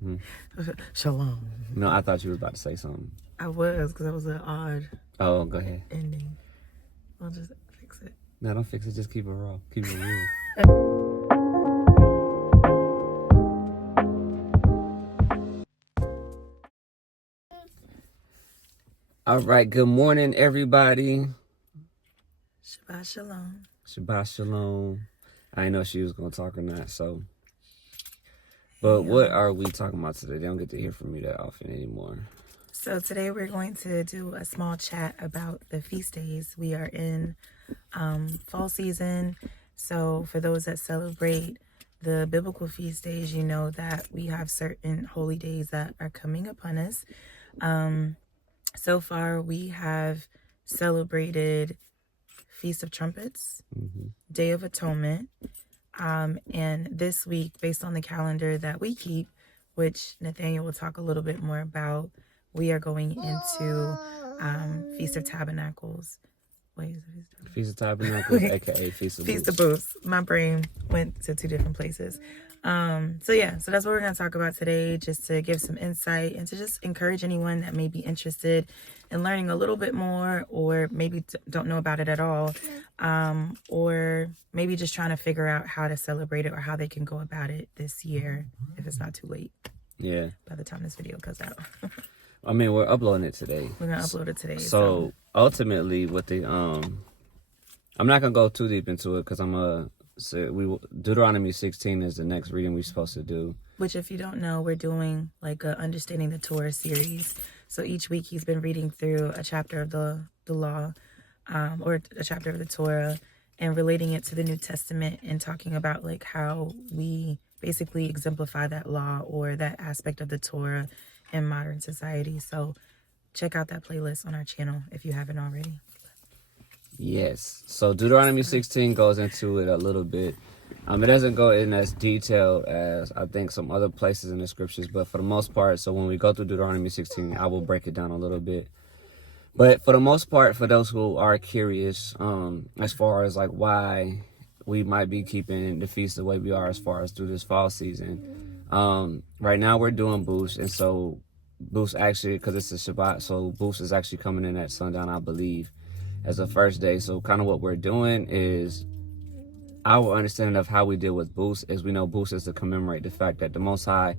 Hmm. Shalom. No, I thought you were about to say something. I was, because that was an odd Oh, go ahead. ending. I'll just fix it. No, don't fix it. Just keep it raw. Keep it real. All right. Good morning, everybody. Shabbat shalom. Shabbat shalom. I didn't know if she was going to talk or not, so. But what are we talking about today? They don't get to hear from me that often anymore. So today we're going to do a small chat about the feast days. We are in fall season. So for those that celebrate the biblical feast days, you know that we have certain holy days that are coming upon us. So far, we have celebrated Feast of Trumpets, Day of Atonement, and this week, based on the calendar that we keep, which Nathaniel will talk a little bit more about, we are going into Feast of Tabernacles. Wait, is it Feast of Tabernacles, aka Feast of Booths. Feast of Booths. My brain went to two different places. So that's what we're going to talk about today, just to give some insight and to just encourage anyone that may be interested in learning a little bit more, or maybe don't know about it at all, or maybe just trying to figure out how to celebrate it or how they can go about it this year if it's not too late. Yeah. By the time this video comes out. I mean, we're uploading it today. We're going to upload it today. So ultimately, what the I'm not gonna go too deep into it because Deuteronomy 16 is the next reading we're supposed to do. Which, if you don't know, we're doing like a Understanding the Torah series. So each week he's been reading through a chapter of the law, or a chapter of the Torah, and relating it to the New Testament and talking about like how we basically exemplify that law or that aspect of the Torah in modern society. So check out that playlist on our channel if you haven't already. Yes. So Deuteronomy 16 goes into it a little bit. It doesn't go in as detailed as I think some other places in the scriptures, but for the most part, so when we go through Deuteronomy 16, I will break it down a little bit. But for the most part, for those who are curious, as far as like why we might be keeping the feast the way we are as far as through this fall season, right now we're doing Booths, and so Booths actually, because it's a Shabbat, so Booths is actually coming in at sundown, I believe, as the first day. So kind of what we're doing is, our understanding of how we deal with Booths is, we know Booths is to commemorate the fact that the Most High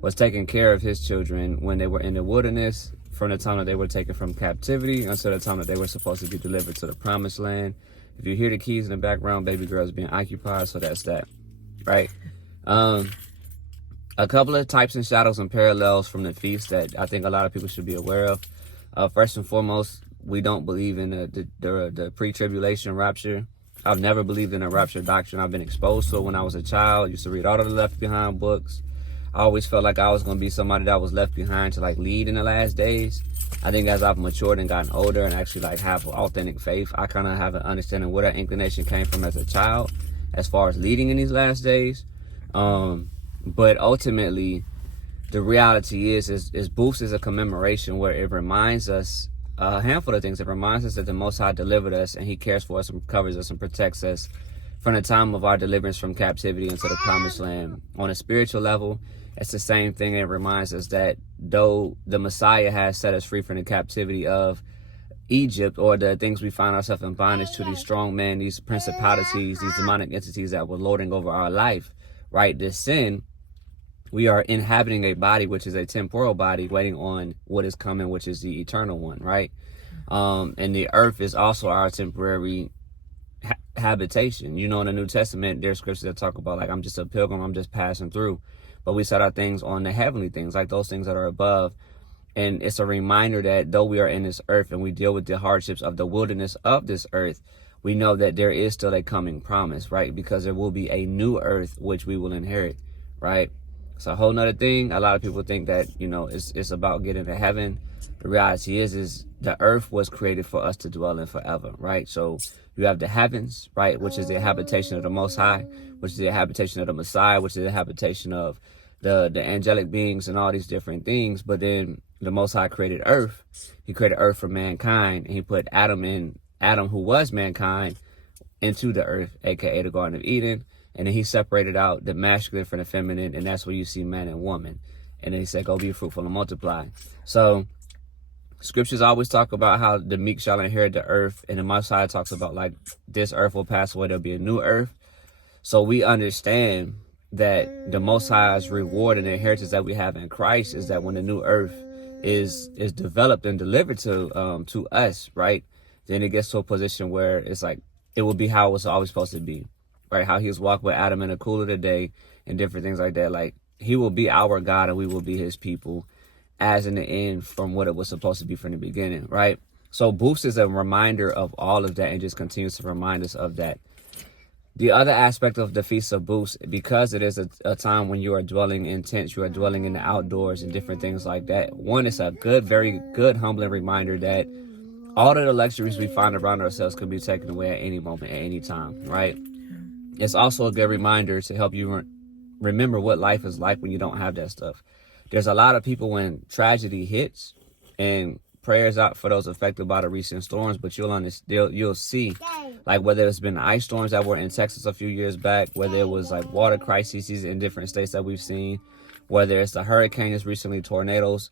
was taking care of his children when they were in the wilderness, from the time that they were taken from captivity until the time that they were supposed to be delivered to the promised land. If you hear the keys in the background, baby girl's being occupied, so that's that, right? A couple of types and shadows and parallels from the feast that I think a lot of people should be aware of. First and foremost, we don't believe in the pre-tribulation rapture. I've never believed in a rapture doctrine. I've been exposed to it when I was a child. I used to read all of the Left Behind books. I always felt like I was going to be somebody that was left behind to like lead in the last days. I think as I've matured and gotten older and actually like have authentic faith, I kind of have an understanding where that inclination came from as a child, as far as leading in these last days. But ultimately, the reality is Booths is a commemoration where it reminds us a handful of things. It reminds us that the Most High delivered us, and he cares for us and covers us and protects us from the time of our deliverance from captivity into the promised land. On a spiritual level, it's the same thing. It reminds us that though the Messiah has set us free from the captivity of Egypt, or the things we find ourselves in bondage to, these strong men, these principalities, these demonic entities that were lording over our life, right? This sin, we are inhabiting a body, which is a temporal body, waiting on what is coming, which is the eternal one, right? And the earth is also our temporary habitation. You know, in the New Testament, there's scriptures that talk about, like, I'm just a pilgrim, I'm just passing through. But we set our things on the heavenly things, like those things that are above. And it's a reminder that though we are in this earth and we deal with the hardships of the wilderness of this earth, we know that there is still a coming promise, right? Because there will be a new earth, which we will inherit, right? It's a whole nother thing. A lot of people think that, you know, it's about getting to heaven. The reality is the earth was created for us to dwell in forever, right? So you have the heavens, right, which is the habitation of the Most High, which is the habitation of the Messiah, which is the habitation of the angelic beings and all these different things. But then the Most High created earth. He created earth for mankind, and he put Adam, who was mankind, into the earth, aka the Garden of Eden. And then he separated out the masculine from the feminine, and that's where you see man and woman. And then he said, go be fruitful and multiply. So scriptures always talk about how the meek shall inherit the earth. And the Most High talks about like this earth will pass away, there'll be a new earth. So we understand that the Most High's reward and the inheritance that we have in Christ is that when the new earth is developed and delivered to us, right, then it gets to a position where it's like it will be how it was always supposed to be, right? How he was walking with Adam in the cool of the day and different things like that. Like he will be our God and we will be his people as in the end from what it was supposed to be from the beginning, right? So Booths is a reminder of all of that and just continues to remind us of that. The other aspect of the Feast of Booths, because it is a time when you are dwelling in tents, you are dwelling in the outdoors and different things like that. One, it's a good, very good, humbling reminder that all of the luxuries we find around ourselves could be taken away at any moment, at any time, right? It's also a good reminder to help you remember what life is like when you don't have that stuff. There's a lot of people when tragedy hits, and prayers out for those affected by the recent storms, but you'll see, like whether it's been ice storms that were in Texas a few years back, whether it was like water crises in different states that we've seen, whether it's the hurricanes recently, tornadoes.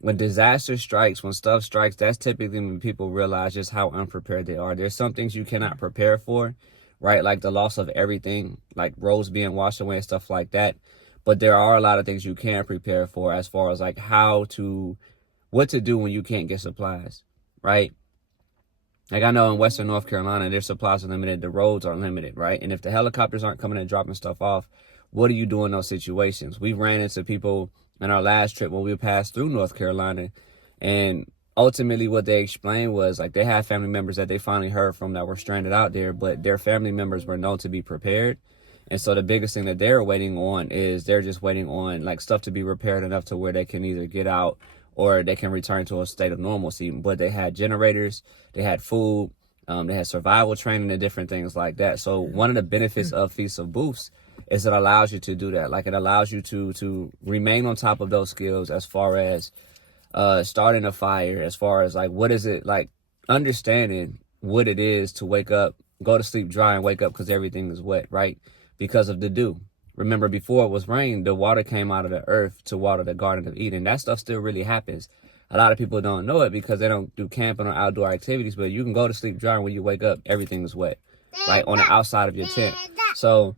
When disaster strikes, when stuff strikes, that's typically when people realize just how unprepared they are. There's some things you cannot prepare for, right? Like the loss of everything, like roads being washed away and stuff like that. But there are a lot of things you can prepare for as far as like what to do when you can't get supplies, right? Like I know in Western North Carolina, their supplies are limited. The roads are limited, right? And if the helicopters aren't coming and dropping stuff off, what do you do in those situations? We ran into people in our last trip when we passed through North Carolina, and ultimately what they explained was like they had family members that they finally heard from that were stranded out there, but their family members were known to be prepared. And so the biggest thing that they're waiting on is they're just waiting on like stuff to be repaired enough to where they can either get out or they can return to a state of normalcy. But they had generators, they had food, they had survival training and different things like that. So one of the benefits of Feast of Booths is it allows you to do that. Like it allows you to remain on top of those skills as far as starting a fire, as far as like what is it like understanding what it is to wake up, go to sleep dry and wake up because everything is wet, right? Because of the dew. Remember, before it was rain, the water came out of the earth to water the Garden of Eden. That stuff still really happens. A lot of people don't know it because they don't do camping or outdoor activities, but you can go to sleep dry and when you wake up, everything is wet, right? On the outside of your tent. So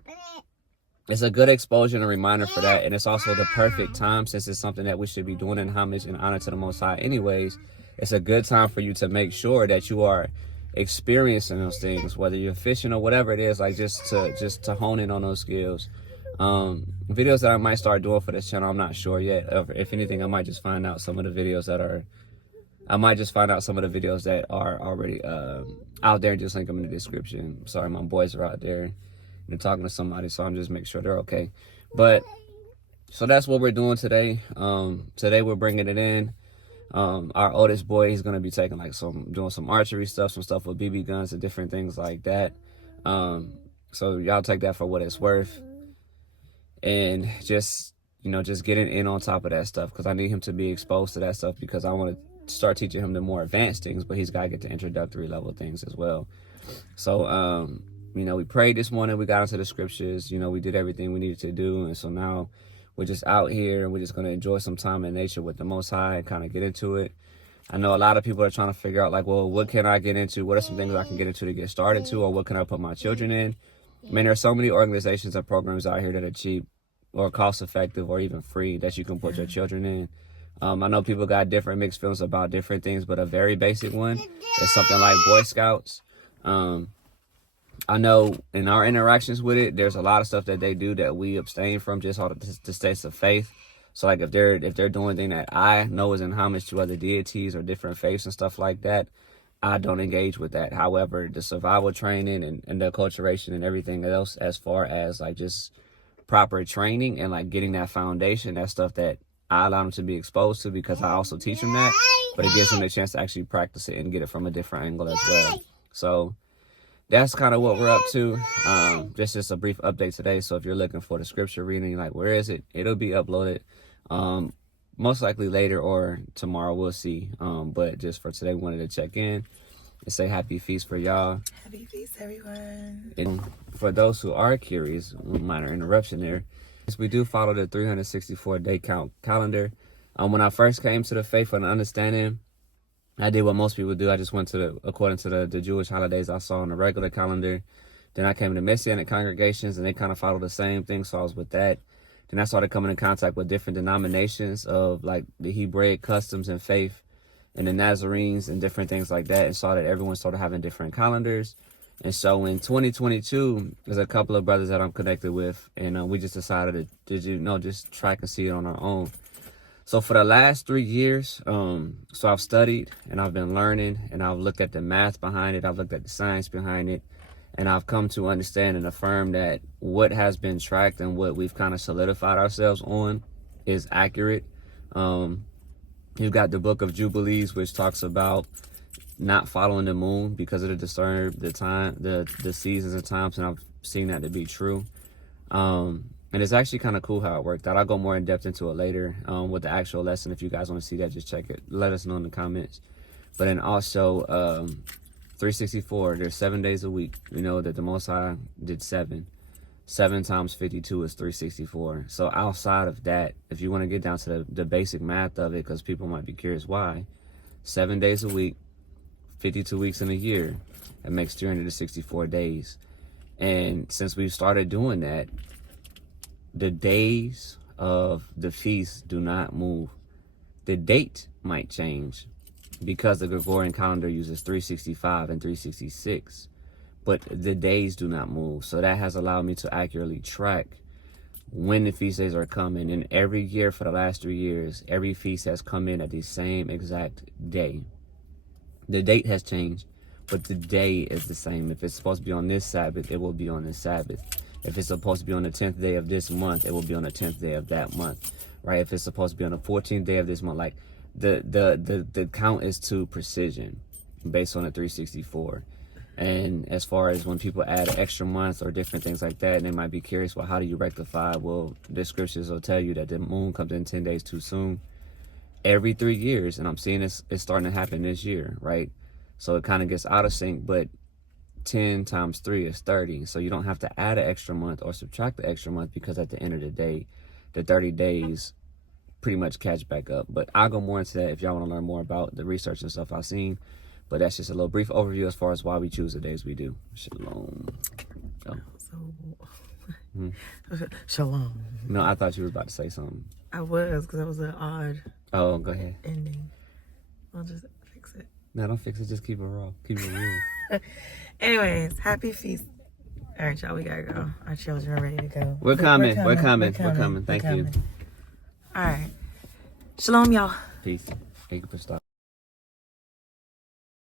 it's a good exposure and a reminder for that. And it's also the perfect time, since it's something that we should be doing in homage and honor to the Most High anyways. It's a good time for you to make sure that you are experiencing those things, whether you're fishing or whatever it is, like just to hone in on those skills. Videos that I might start doing for this channel, I'm not sure yet. If anything, I might just find out some of the videos that are already out there and just link them in the description. Sorry, my boys are out there. They're talking to somebody, so I'm just making sure they're okay. But so that's what we're doing today. Today we're bringing it in. Our oldest boy, he's gonna be taking like doing some archery stuff, some stuff with BB guns and different things like that. So y'all take that for what it's worth, and just getting in on top of that stuff, because I need him to be exposed to that stuff, because I want to start teaching him the more advanced things, but he's got to get the introductory level things as well. So we prayed this morning, we got into the scriptures, we did everything we needed to do, and so now we're just out here and we're just going to enjoy some time in nature with the Most High and kind of get into it. I know a lot of people are trying to figure out like, well, what can I get into? What are some things I can get into to get started to, or what can I put my children in? I mean, there are so many organizations and programs out here that are cheap or cost effective or even free that you can put your children in. I know people got different mixed feelings about different things, but a very basic one is something like Boy Scouts. I know in our interactions with it, there's a lot of stuff that they do that we abstain from just all the states of faith. So like if they're doing anything that I know is in homage to other deities or different faiths and stuff like that, I don't engage with that. However, the survival training and the acculturation and everything else, as far as like just proper training and like getting that foundation, that's stuff that I allow them to be exposed to, because I also teach them that, but it gives them a chance to actually practice it and get it from a different angle as well. So that's kind of what we're up to. Just a brief update today. So if you're looking for the scripture reading, like, where is it? It'll be uploaded most likely later or tomorrow. We'll see. But just for today, we wanted to check in. and say happy feast for y'all. Happy feast, everyone. And for those who are curious, minor interruption there, we do follow the 364-day calendar. When I first came to the faith and understanding, I did what most people do. I just went according to the Jewish holidays I saw on the regular calendar. Then I came to Messianic congregations, and they kind of follow the same thing, so I was with that. Then I started coming in contact with different denominations of like the Hebraic customs and faith and the Nazarenes and different things like that, and saw that everyone started having different calendars. And so in 2022, there's a couple of brothers that I'm connected with, and we just decided to, just track and see it on our own. So for the last 3 years, so I've studied and I've been learning, and I've looked at the math behind it, I've looked at the science behind it, and I've come to understand and affirm that what has been tracked and what we've kind of solidified ourselves on is accurate. You've got the Book of Jubilees, which talks about not following the moon because it'll disturb the seasons and times, and I've seen that to be true. And it's actually kind of cool how it worked out. I'll go more in depth into it later with the actual lesson. If you guys want to see that, just check it. Let us know in the comments. But then also 364, there's 7 days a week. We know that the Most High did 7. 7 times 52 is 364. So outside of that, if you want to get down to the basic math of it, because people might be curious why, 7 days a week, 52 weeks in a year, it makes 364 days. And since we've started doing that, the days of the feast do not move. The date might change because the Gregorian calendar uses 365 and 366, but the days do not move. So that has allowed me to accurately track when the feast days are coming. And every year for the last 3 years, every feast has come in at the same exact day. The date has changed, but the day is the same. If it's supposed to be on this Sabbath, it will be on this Sabbath. If it's supposed to be on the 10th day of this month, it will be on the 10th day of that month, right? If it's supposed to be on the 14th day of this month, like the count is to precision based on the 364. And as far as when people add an extra month or different things like that, and they might be curious, well, how do you rectify? Well, the scriptures will tell you that the moon comes in 10 days too soon every 3 years. And I'm seeing this, it's starting to happen this year, right? So it kind of gets out of sync, but 10 times 3 is 30. So you don't have to add an extra month or subtract the extra month, because at the end of the day, the 30 days pretty much catch back up. But I'll go more into that if y'all want to learn more about the research and stuff I've seen. But that's just a little brief overview as far as why we choose the days we do. Shalom. Oh. Shalom. No, I thought you were about to say something. I was, because that was an odd go ahead. ending. I'll just fix it. No, don't fix it. Just keep it raw. Keep it real. Anyways, happy feast. All right, y'all, we gotta go. Our children are ready to go. We're coming. Thank you. All right. Shalom, y'all. Peace. Thank you for stopping.